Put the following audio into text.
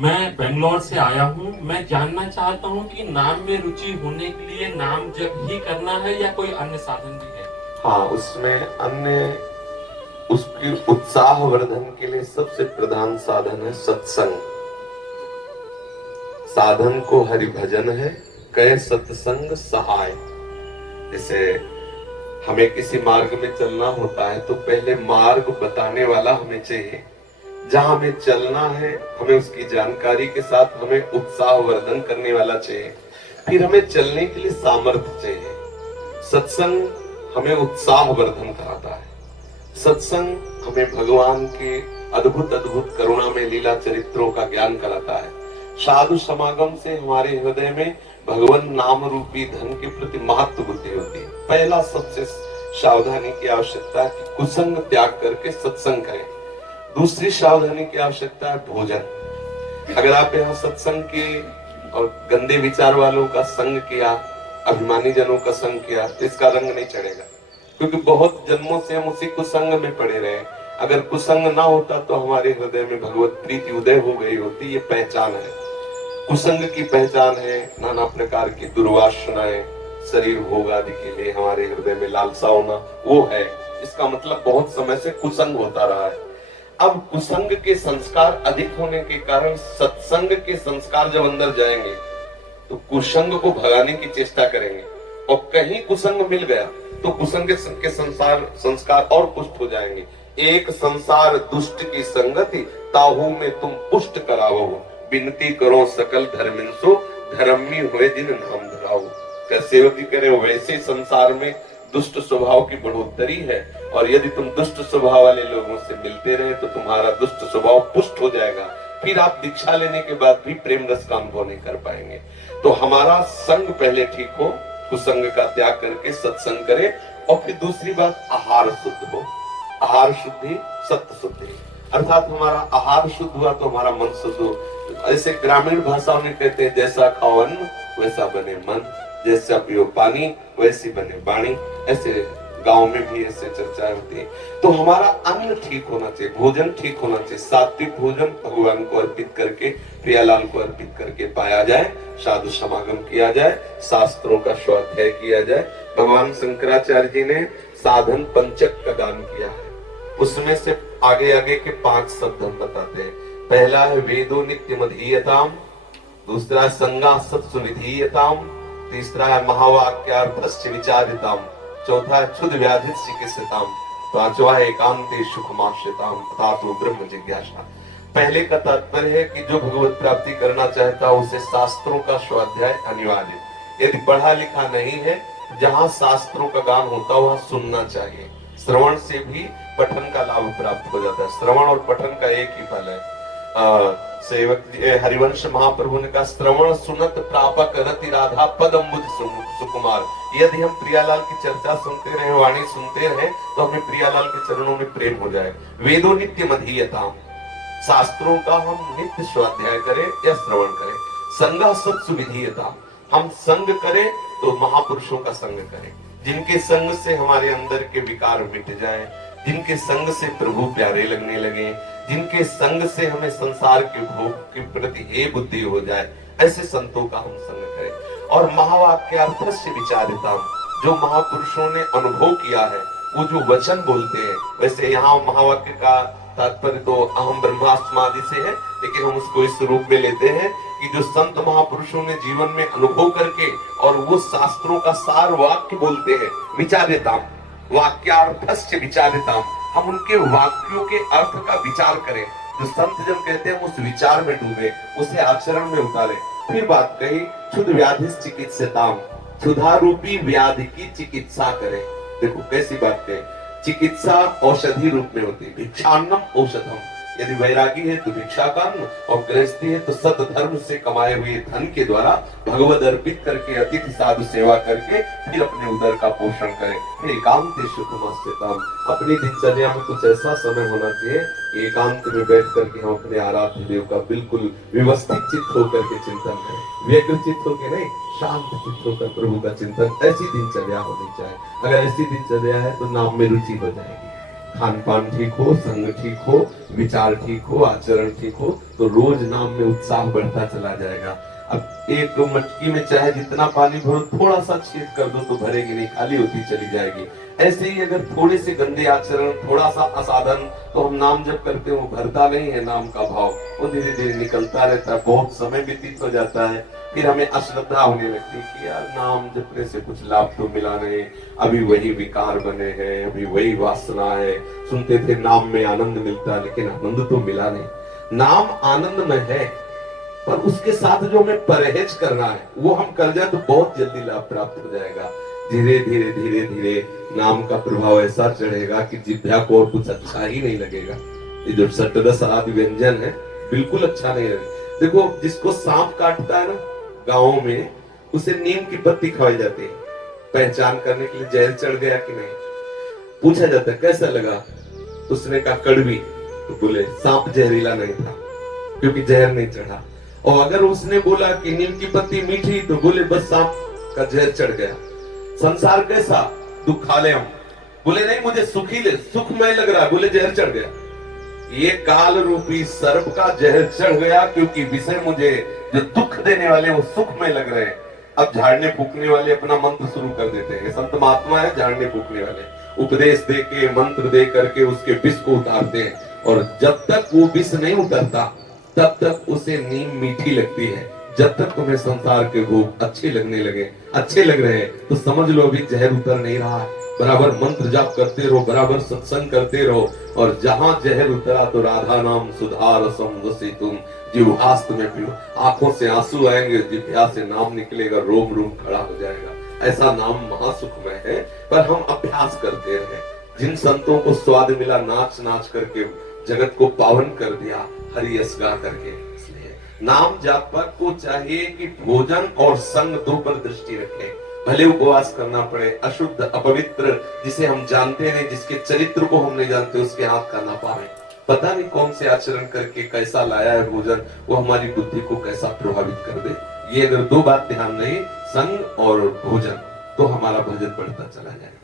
मैं बेंगलोर से आया हूँ। मैं जानना चाहता हूँ कि नाम में रुचि होने के लिए नाम जप ही करना है या कोई अन्य साधन भी है? हाँ, उसमें अन्य उसकी उत्साह वर्धन के लिए सबसे प्रधान साधन है सत्संग। साधन को हरि भजन है, कह सत्संग सहाय। जैसे हमें किसी मार्ग में चलना होता है तो पहले मार्ग बताने वाला हमें चाहिए। जहां हमें चलना है हमें उसकी जानकारी के साथ हमें उत्साह वर्धन करने वाला चाहिए। फिर हमें चलने के लिए सामर्थ्य चाहिए। सत्संग हमें उत्साह वर्धन कराता है। सत्संग हमें भगवान के अद्भुत अद्भुत करुणा में लीला चरित्रों का ज्ञान कराता है। साधु समागम से हमारे हृदय में भगवान नाम रूपी धन के प्रति महत्व बुद्धि होती है। पहला सबसे सावधानी की आवश्यकता है कि कुसंग त्याग करके सत्संग करें। दूसरी सावधानी की आवश्यकता है भोजन। अगर आप यहाँ सत्संग के और गंदे विचार वालों का संग किया, अभिमानी जनों का संग किया, तो इसका रंग नहीं चढ़ेगा, क्योंकि बहुत जन्मों से हम उसी कुसंग में पड़े रहे। अगर कुसंग ना होता तो हमारे हृदय में भगवत प्रीति उदय हो गई होती। ये पहचान है, कुसंग की पहचान है। नाना प्रकार की दुर्वासनाएं, शरीर भोग आदि के लिए हमारे हृदय में लालसा होना, वो है। इसका मतलब बहुत समय से कुसंग होता रहा है। अब कुसंग के संस्कार अधिक होने के कारण सत्संग के संस्कार जब अंदर जाएंगे तो कुसंग को भगाने की चेष्टा करेंगे। और कहीं कुसंग मिल गया तो कुसंग के संस्कार और पुष्ट हो जाएंगे। एक संसार दुष्ट की संगति, ताहू में तुम पुष्ट कराओ। विनती करो सकल धर्मिंसो, धर्मी हुए जिन नाम धराओ। क्या सेवक जी करे वैसे संसार में दुष्ट स्वभाव की बढ़ोतरी है, और यदि तुम दुष्ट स्वभाव वाले लोगों से मिलते रहे तो तुम्हारा दुष्ट स्वभाव पुष्ट हो जाएगा। फिर आप दीक्षा लेने के बाद भी प्रेम रस का अनुभव नहीं कर पाएंगे। तो हमारा संग पहले ठीक हो, कुसंग का त्याग करके सत्संग करे। और फिर दूसरी बात, आहार शुद्ध हो। आहार शुद्धि सत्य शुद्धि, अर्थात हमारा आहार शुद्ध हुआ तो हमारा मन शुद्ध हो। ऐसे ग्रामीण भाषाओं में कहते हैं, जैसा खाओ अन्न वैसा बने मन, जैसा पियो पानी वैसी बने वाणी। ऐसे गांव में भी ऐसे चर्चा होती है। तो हमारा अन्न ठीक होना चाहिए, भोजन ठीक होना चाहिए। सात्विक भोजन भगवान को अर्पित करके, प्रियालाल को अर्पित करके पाया जाए। साधु समागम किया जाए, शास्त्रों का स्वाध्याय किया जाए। भगवान शंकराचार्य जी ने साधन पंचक का दान किया है। उसमें से आगे आगे के 5 शब्द हम बताते हैं। पहला है वेदो नित्यमधीयताम, दूसरा है संगा सत्सु निधीयताम, तीसरा है महावाक्यार्थस्य विचारिताम, चौथा है क्षुद्र व्याधित चिकित्सिताम, पांचवा है एकांते सुखमाश्रिताम तथातो ब्रह्म जिज्ञासा। पहले का तात्पर्य है कि जो भगवत प्राप्ति करना चाहता है उसे शास्त्रों का स्वाध्याय अनिवार्य। यदि पढ़ा लिखा नहीं है, जहाँ शास्त्रों का गान होता है वहाँ सुनना चाहिए। श्रवण से भी पठन का लाभ प्राप्त हो जाता है। श्रवण और पठन का एक ही फल है। सेवक हरिवंश महाप्रभु ने कहा, श्रवण सुनत प्रापक रति राधा पद अम्बुज सुकुमार। यदि हम प्रियालाल की चर्चा सुनते रहे, वाणी सुनते रहे, तो हमें प्रियालाल के चरणों में प्रेम हो जाए। वेदो नित्य मधीयताम, शास्त्रों का हम नित्य स्वाध्याय करें या श्रवण करें। संगा सत्सु विधीयता, हम संग करें तो महापुरुषों का संग करें, जिनके संग से हमारे अंदर के विकार मिट जाए, जिनके संग से प्रभु प्यारे लगने लगे, जिनके संग से हमें संसार के भोग के प्रति हे बुद्धि हो जाए, ऐसे संतों का हम संग करें। और महावाक्यार्थस्य विचारिता, जो महापुरुषों ने अनुभव किया है, वो जो वचन बोलते हैं। वैसे यहाँ महावाक्य का तात्पर्य तो अहम ब्रह्मास्मादि से है, लेकिन हम उसको इस रूप में लेते हैं कि जो संत महापुरुषों ने जीवन में अनुभव करके और वो शास्त्रों का सार वाक्य बोलते हैं। विचारिताम, वाक्यार्थस्य विचारिताम, हम उनके वाक्यों के अर्थ का विचार करें। जो संत जब कहते हैं उस विचार में डूबे, उसे आचरण में उतारे। फिर बात कही, क्षुद्र व्याधि चिकित्सिताम, क्षुधा रूपी व्याधि की चिकित्सा करें। देखो कैसी बात है, चिकित्सा औषधि रूप में होती है। भिक्षान्नम औषधम, यदि वैरागी है तो भिक्षा का अन्न, और गृहस्थी है तो सत धर्म से कमाए हुए धन के द्वारा भगवद अर्पित करके अतिथि साधु सेवा करके फिर अपने उदर का पोषण करें। फिर एकांत सुखमास्यताम, अपनी दिनचर्या में कुछ ऐसा समय होना चाहिए कि एकांत में बैठ करके हम अपने आराध्य देव का बिल्कुल व्यवस्थित चित्त होकर के चिंतन करें। व्यग्र चित्त होकर नहीं, शांत चित्त होकर प्रभु का चिंतन। ऐसी दिनचर्या होनी चाहिए। अगर ऐसी दिनचर्या है तो नाम में रुचि हो जाएगी। खान पान ठीक हो, संग ठीक हो, विचार ठीक हो, आचरण ठीक हो, तो रोज नाम में उत्साह बढ़ता चला जाएगा। अब एक मटकी में चाहे जितना पानी भरो, थोड़ा सा छेद कर दो तो भरेगी नहीं, खाली होती चली जाएगी। ऐसे ही अगर थोड़े से गंदे आचरण, थोड़ा सा असाधन, तो हम नाम जब करते हैं वो भरता नहीं है नाम का भाव, वो धीरे धीरे निकलता रहता है, बहुत समय व्यतीत हो जाता है, फिर हमें अश्रद्धा होने लगती है कि यार नाम जपने से कुछ लाभ तो मिला नहीं, अभी वही विकार बने हैं, अभी वही वासना है। सुनते थे नाम में आनंद मिलता है, लेकिन आनंद तो मिला नहीं। नाम आनंद में है, पर उसके साथ जो हमें परहेज करना है वो हम कर जाए तो बहुत जल्दी लाभ प्राप्त हो जाएगा। धीरे धीरे धीरे धीरे नाम का प्रभाव ऐसा चढ़ेगा कि जिह्वा को और कुछ अच्छा ही नहीं लगेगा। ये जो षट्दश आदि व्यंजन है बिल्कुल अच्छा नहीं लगेगा। देखो, जिसको सांप काटता है ना गाँव में, उसे नीम की पत्ती खवाई जाती है पहचान करने के लिए जहर चढ़ गया कि नहीं। पूछा जाता है कैसा लगा, उसने कहा कड़वी, तो बोले सांप जहरीला नहीं था क्योंकि जहर नहीं चढ़ा। और अगर उसने बोला कि नीम की पत्ती मीठी, तो बोले बस सांप का जहर चढ़ गया। संसार कैसा, दुख खा ले हम, बोले नहीं मुझे सुखी ले, सुखमय लग रहा है, बोले जहर चढ़ गया। ये काल रूपी सर्प का जहर चढ़ गया, क्योंकि विषय मुझे जो दुख देने वाले वो सुख में लग रहे हैं। अब झाड़ने फूकने वाले अपना मंत्र शुरू कर देते हैं। संत महात्मा है झाड़ने फूकने वाले, उपदेश दे के, मंत्र दे करके उसके विष को उतारते हैं, और जब तक वो विष नहीं उतरता तब तक उसे नीम मीठी लगती है। जब तक तुम्हें संसार के भोग अच्छे लग रहे हैं, तो समझ लो अभी जहर उतर नहीं रहा है। बराबर मंत्र जाप करते रहो, बराबर सत्संग करते रहो, और जहां जहर उतरा तो राधा नाम सुधा रसम रसी तुम जिह्वास्त में पियो। आंखों से आंसू आएंगे, जिह्वा से नाम निकलेगा, रोम रोम खड़ा हो जाएगा। ऐसा नाम महासुखमय है, पर हम अभ्यास करते रहे। जिन संतों को स्वाद मिला नाच नाच करके जगत को पावन कर दिया, हरि यश गा करके, इसलिए नाम जापक को चाहिए कि भोजन और संग दो पर दृष्टि रखें। भले उपवास करना पड़े, अशुद्ध अपवित्र जिसे हम जानते नहीं, जिसके चरित्र को हम नहीं जानते, उसके हाथ का ना पावे। पता नहीं कौन से आचरण करके कैसा लाया है भोजन, वो हमारी बुद्धि को कैसा प्रभावित कर दे। ये अगर दो बात ध्यान नहीं, संग और भोजन, तो हमारा भोजन बढ़ता चला जाएगा।